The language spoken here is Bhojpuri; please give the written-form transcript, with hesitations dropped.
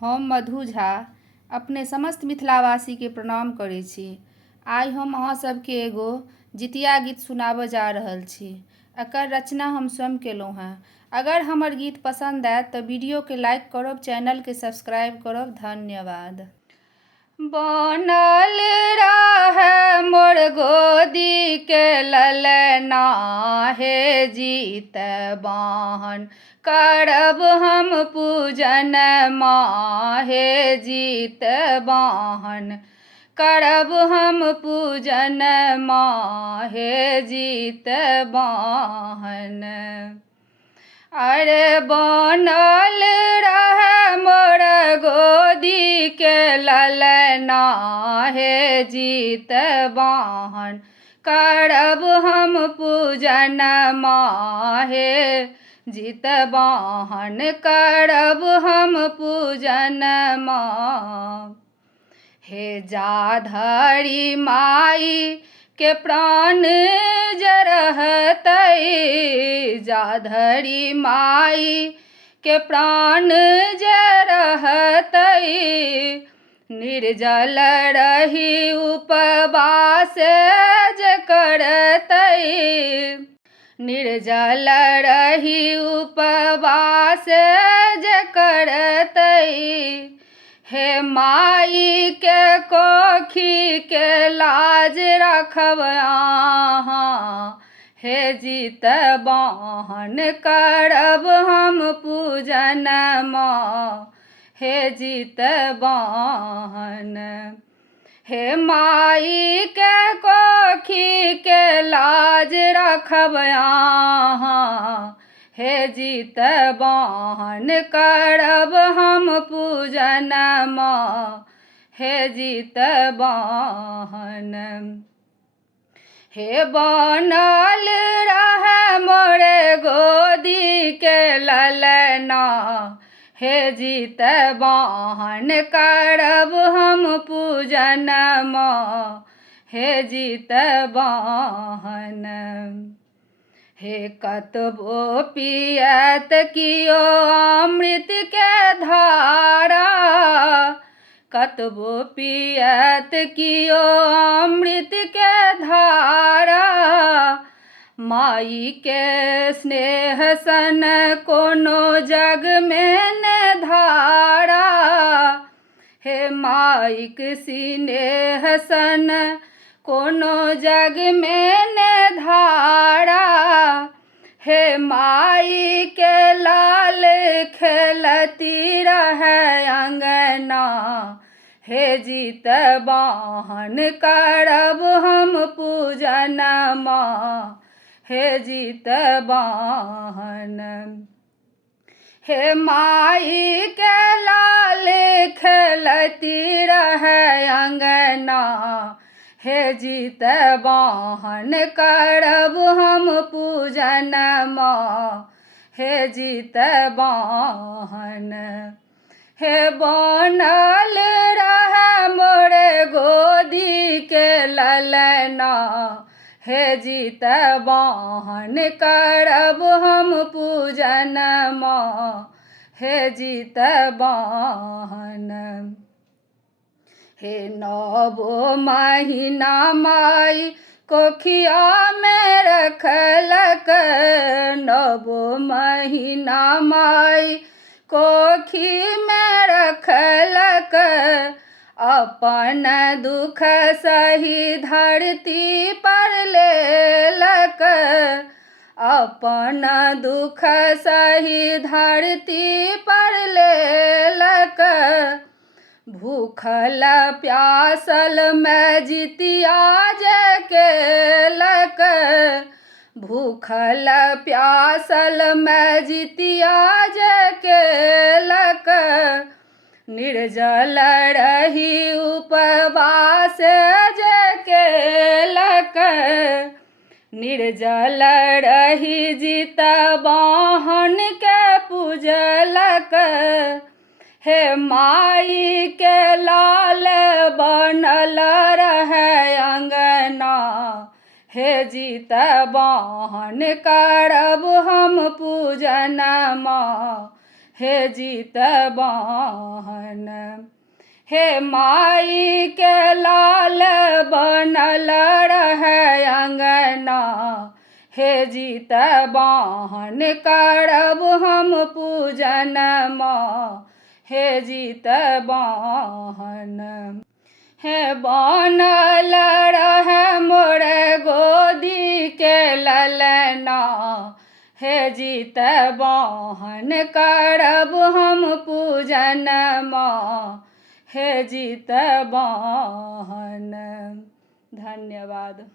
हम मधु झा अपने समस्त मिथिलावासी के प्रणाम करै छी। आइ हम अहाँ सबके एगो जितिया गीत सुनाबऽ जा रहल छी। एकर रचना हम स्वयं केलहुँ हैं। अगर हमर गीत पसंद आयत तऽ वीडियो के लाइक करब, चैनल के सब्सक्राइब करब। धन्यवाद। बनल रहे मोर गोदी के ललना, हे जितवाहन करब हम पूजन माँ, हे जितवाहन करब हम पूजन माँ, हे जितवाहन। अरे बनल रहे मोर गोदी के ललना, हे जितवाहन करब हम पूजन माँ, हे जितवाहन करब हम पूजन माँ। हे जाधरी माई के प्राण जे रहतै, जाधरी माई के प्राण जे रहतै, निर्जल रही उपवास जे करतै, निर्जल रही उपवास जे करतै। हे माई के कोखी के लाज रखब अहाँ, हे जितवाहन करब हम पूजन माँ, हे जितवाहन। हे माई के कोखी के लाज रखब अहाँ, हे जितवाहन करब हम पूजन माँ, हे जितवाहन। हे बनल रहे मोरे गोदी के ललना, हे जितवाहन करब हम पूजन माँ, हे जितवाहन। हे कतबो पियत कियो अमृत के धारा, कतबो पियत कियो अमृत के धारा, माई के स्नेह सन कोनो जग में न धारा, हे माई के स्नेह सन कोनो जग में न धारा। हे माई के लाल खेलती रहे अंगना, हे जितवाहन करब हम पूजन माँ, हे जितवाहन। हे माई के लाल खेलती रहे अंगना, हे जितवाहन करब हम पूजन माँ, हे जितवाहन। हे बनल रहे मोरे गोदी के ललना, हे जितवाहन करब हम पूजन माँ, हे जितवाहन। हे नवो महीना माई कोखिया में रखलक, नवो महीना माई कोखी में रखलक, अपन दुख सही धरती पर लेलक, अपन दुख सही धरती पर लेलक। भूखल प्यासल में जितिया जे केलक, भूखल प्यासल में जितिया जे केलक, निर्जल रही उपवास जे केलक, निर्जल रही जितवाहन के पूजलक। हे माई के लाल बनल रहे अंगना, हे जितवाहन करब हम पूजन माँ, हे जितवाहन। हे माई के लाल बनल रहे अंगना, हे जितवाहन करब हम पूजन माँ, हे जितवाहन। हे बनल रहे मोरे गोदी के ललना, हे जितवाहन करब हम पूजन माँ, हे जितवाहन। धन्यवाद।